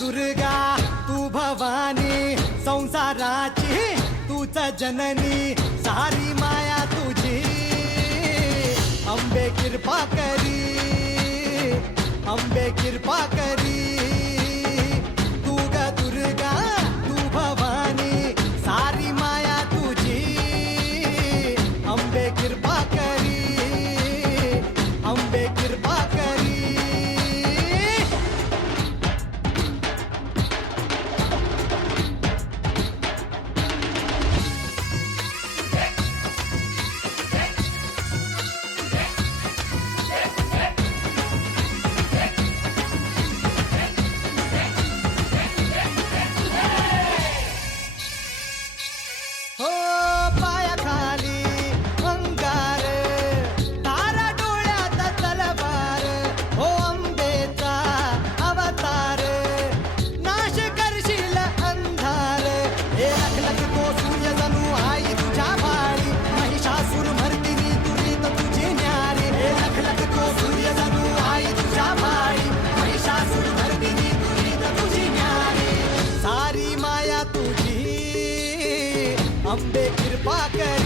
दुर्गा तू भवानी संसाराची तूच जननी सारी माया तुझी अंबे कृपा करी अंबे कृपा करी तू ग दुर्गा तू भवानी सारी माया तुझी अंबे कृपा करी अंबे कृपा करी हो पायाखाली अंगार तारा डोळ्यात तलवार हो अंबेचा अवतार नाश करशील अंधार हे लख लख तो सूर्य जणू आई तुझ्या भाळी महिषासूर मर्दिनी तुरीत तुझी न्यारी हे लख लख तो सूर्य जणू आई तुझ्या भाळी महिषासूर मर्दिनी तुरीत तुझी न्यारी सारी माया तुझी अंबे कृपा कर